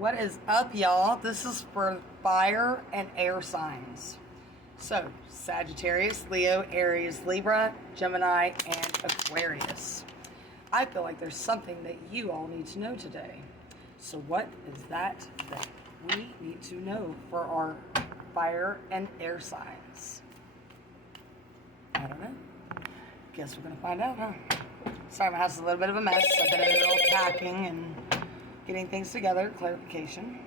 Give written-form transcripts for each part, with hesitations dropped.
What is up, y'all? This is for fire and air signs. So, Sagittarius, Leo, Aries, Libra, Gemini, and Aquarius. I feel like there's something that you all need to know today. So, what is that we need to know for our fire and air signs? I don't know. Guess we're going to find out, huh? Sorry, my house is a little bit of a mess. I've been in the middle of packing and getting things together, clarification.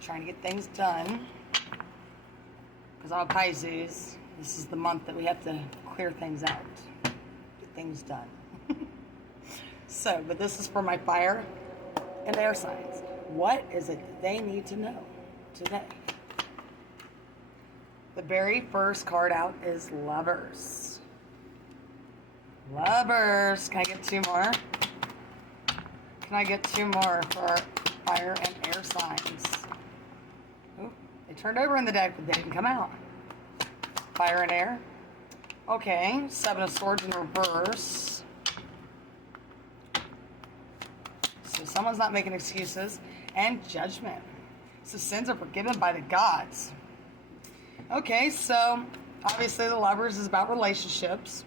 Trying to get things done. Because I'm a Pisces. This is the month that we have to clear things out. Get things done. So, but this is for my fire and air signs. What is it that they need to know today? The very first card out is Lovers. Lovers. Can I get two more? Can I get two more for fire and air signs? Oh, they turned over in the deck, but they didn't come out. Fire and air. Okay, Seven of Swords in reverse. So someone's not making excuses. And Judgment. So sins are forgiven by the gods. Okay, so obviously the Lovers is about relationships.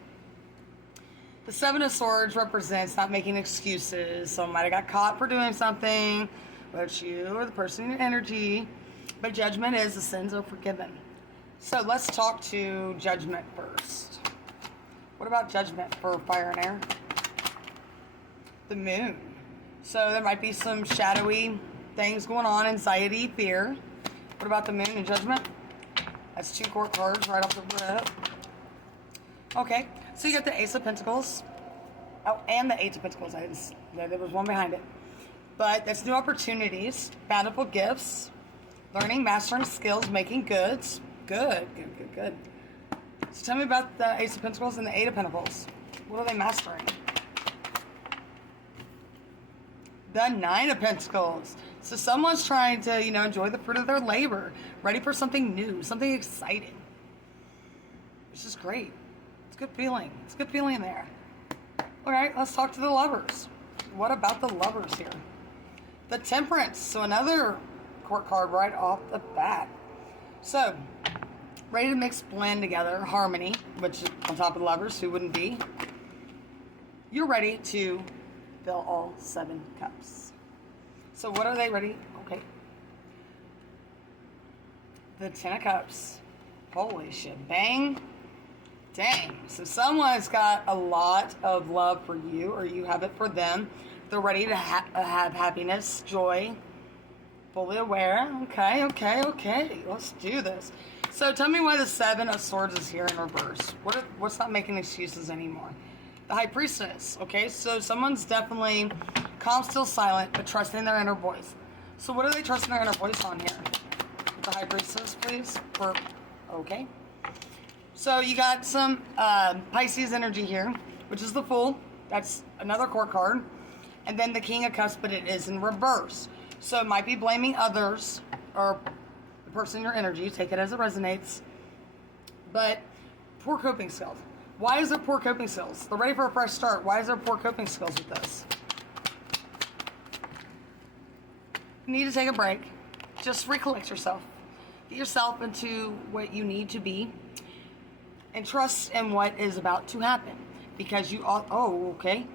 The Seven of Swords represents not making excuses. Someone might have got caught for doing something, whether it's you or the person in your energy. But Judgment is the sins are forgiven. So let's talk to Judgment first. What about Judgment for fire and air? The Moon. So there might be some shadowy things going on, anxiety, fear. What about the Moon and Judgment? That's two court cards right off the rip. Okay, so you got the Ace of Pentacles. Oh, and the Eight of Pentacles. There was one behind it. But that's new opportunities, bountiful gifts, learning, mastering skills, making goods. Good. So tell me about the Ace of Pentacles and the Eight of Pentacles. What are they mastering? The Nine of Pentacles. So someone's trying to, enjoy the fruit of their labor, ready for something new, something exciting. Which is great. It's a good feeling. It's a good feeling there. All right, let's talk to the Lovers. What about the Lovers here? The Temperance. So another court card right off the bat. So, ready to mix, blend together, harmony, which on top of the Lovers, who wouldn't be? You're ready to fill all 7 cups. So what are they ready? Okay. The 10 of Cups. Holy shit. Bang. Dang. So someone's got a lot of love for you, or you have it for them. They're ready to have happiness, joy, fully aware. Okay. Let's do this. So tell me why the Seven of Swords is here in reverse. What's not making excuses anymore? The High Priestess. Okay, so someone's definitely calm, still silent, but trusting their inner voice. So what are they trusting their inner voice on here? The High Priestess, please. Okay. So you got some Pisces energy here, which is the Fool. That's another court card. And then the King of Cups, but it is in reverse. So it might be blaming others or the person in your energy. Take it as it resonates. But poor coping skills. Why is there poor coping skills? They're ready for a fresh start. Why is there poor coping skills with this? You need to take a break. Just recollect yourself. Get yourself into what you need to be. And trust in what is about to happen. Because you all... Oh, okay.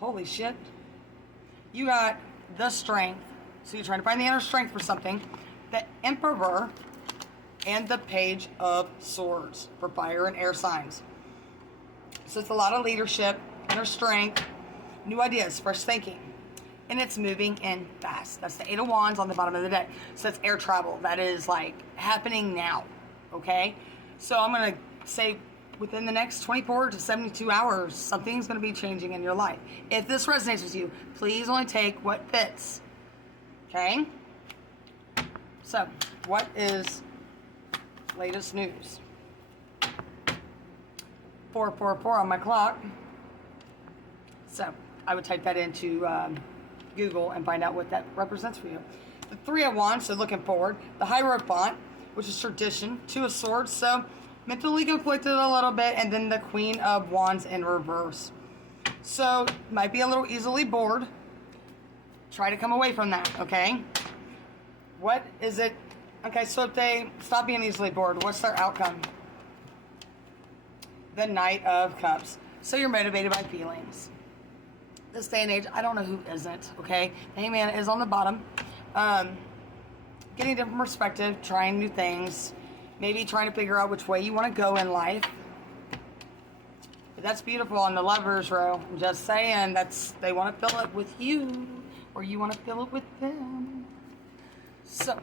Holy shit. You got the Strength. So you're trying to find the inner strength for something. The Emperor. And the Page of Swords. For fire and air signs. So it's a lot of leadership, inner strength, new ideas, fresh thinking. And it's moving in fast. That's the Eight of Wands on the bottom of the deck. So that's air travel. That is like happening now. Okay? So I'm going to say within the next 24 to 72 hours, something's going to be changing in your life. If this resonates with you, please only take what fits. Okay? So, what is latest news? 444 on my clock. So I would type that into Google and find out what that represents for you. The Three of Wands, so looking forward. The Hierophant, which is tradition. Two of Swords, so mentally conflicted a little bit. And then the Queen of Wands in reverse. So might be a little easily bored. Try to come away from that, okay? What is it? Okay, so if they stop being easily bored, what's their outcome? The Knight of Cups. So you're motivated by feelings. This day and age, I don't know who isn't, okay? The Hangman is on the bottom. Getting a different perspective, trying new things, maybe trying to figure out which way you want to go in life. But that's beautiful on the Lovers row. I'm just saying, they want to fill it with you, or you want to fill it with them. So,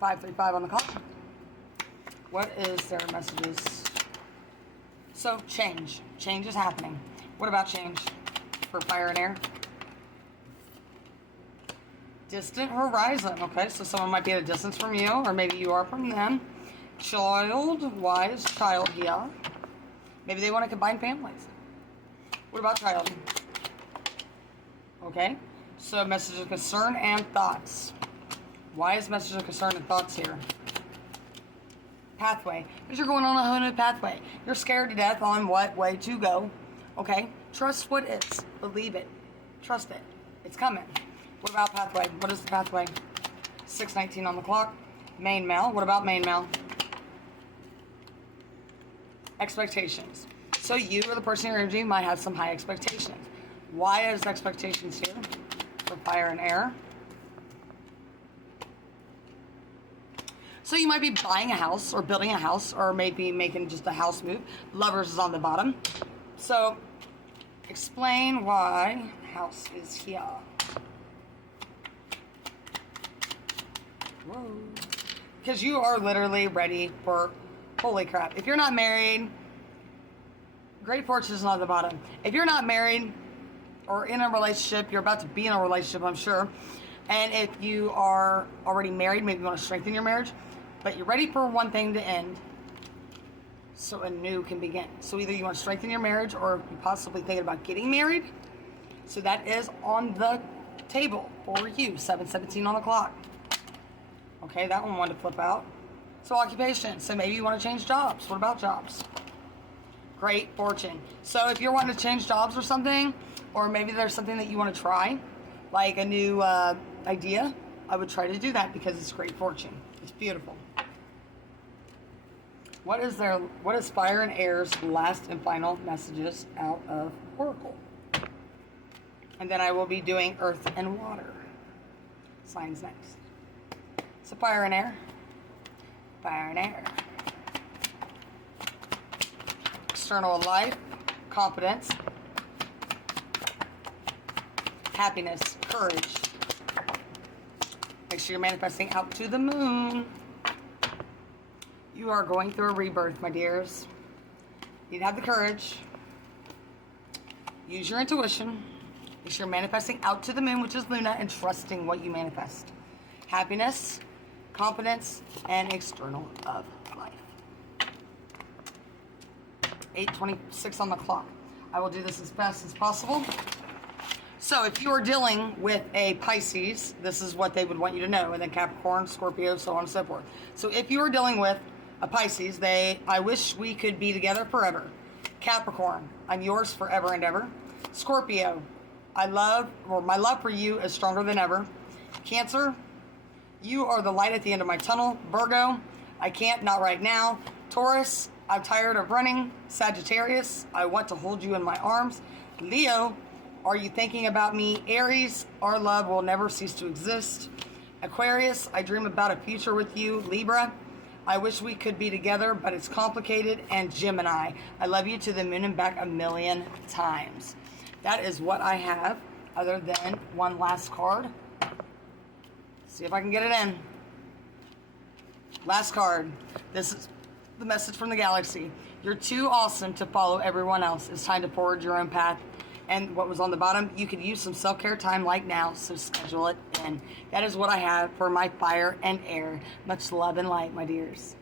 535 on the clock. What is their messages? So, change. Change is happening. What about change for fire and air? Distant horizon. Okay, so someone might be at a distance from you, or maybe you are from them. Child. Why is child here? Maybe they want to combine families. What about child? Okay, so message of concern and thoughts. Why is message of concern and thoughts here? Pathway. Because you're going on a whole new pathway. You're scared to death on what way to go. Okay, trust what is. Believe it. Trust it. It's coming. What about pathway? What is the pathway? 6:19 on the clock. Main male. What about main male? Expectations. So you or the person in your energy might have some high expectations. Why is expectations here for fire and air? So you might be buying a house or building a house or maybe making just a house move. Lovers is on the bottom. So explain why house is here. Whoa. Because you are literally ready for, holy crap. If you're not married, great fortune is on the bottom. If you're not married or in a relationship, you're about to be in a relationship, I'm sure. And if you are already married, maybe you want to strengthen your marriage, but you're ready for one thing to end so a new can begin. So either you want to strengthen your marriage or you're possibly thinking about getting married. So that is on the table for you, 7:17 on the clock. Okay, that one wanted to flip out. So occupation. So maybe you want to change jobs. What about jobs? Great fortune. So if you're wanting to change jobs or something, or maybe there's something that you want to try, like a new idea, I would try to do that because it's great fortune. It's beautiful. What is fire and air's last and final messages out of Oracle? And then I will be doing earth and water signs next. So fire and air. Fire and air. External life, confidence, happiness, courage. Make sure you're manifesting out to the moon. You are going through a rebirth, my dears. You need to have the courage. Use your intuition. Make sure you're manifesting out to the moon, which is Luna, and trusting what you manifest. Happiness, confidence, and external of life. 8:26 on the clock. I will do this as fast as possible. So if you are dealing with a Pisces, this is what they would want you to know, and then Capricorn, Scorpio, so on and so forth. So if you are dealing with a Pisces, I wish we could be together forever. Capricorn, I'm yours forever and ever. Scorpio, my love for you is stronger than ever. Cancer, you are the light at the end of my tunnel. Virgo, I can't, not right now. Taurus, I'm tired of running. Sagittarius, I want to hold you in my arms. Leo, are you thinking about me? Aries, our love will never cease to exist. Aquarius, I dream about a future with you. Libra, I wish we could be together, but it's complicated. And Gemini, I love you to the moon and back 1,000,000 times. That is what I have, other than one last card. See if I can get it in. Last card. This is the message from the galaxy. You're too awesome to follow everyone else. It's time to forward your own path. And what was on the bottom, you could use some self-care time like now, so schedule it in. That is what I have for my fire and air. Much love and light, my dears.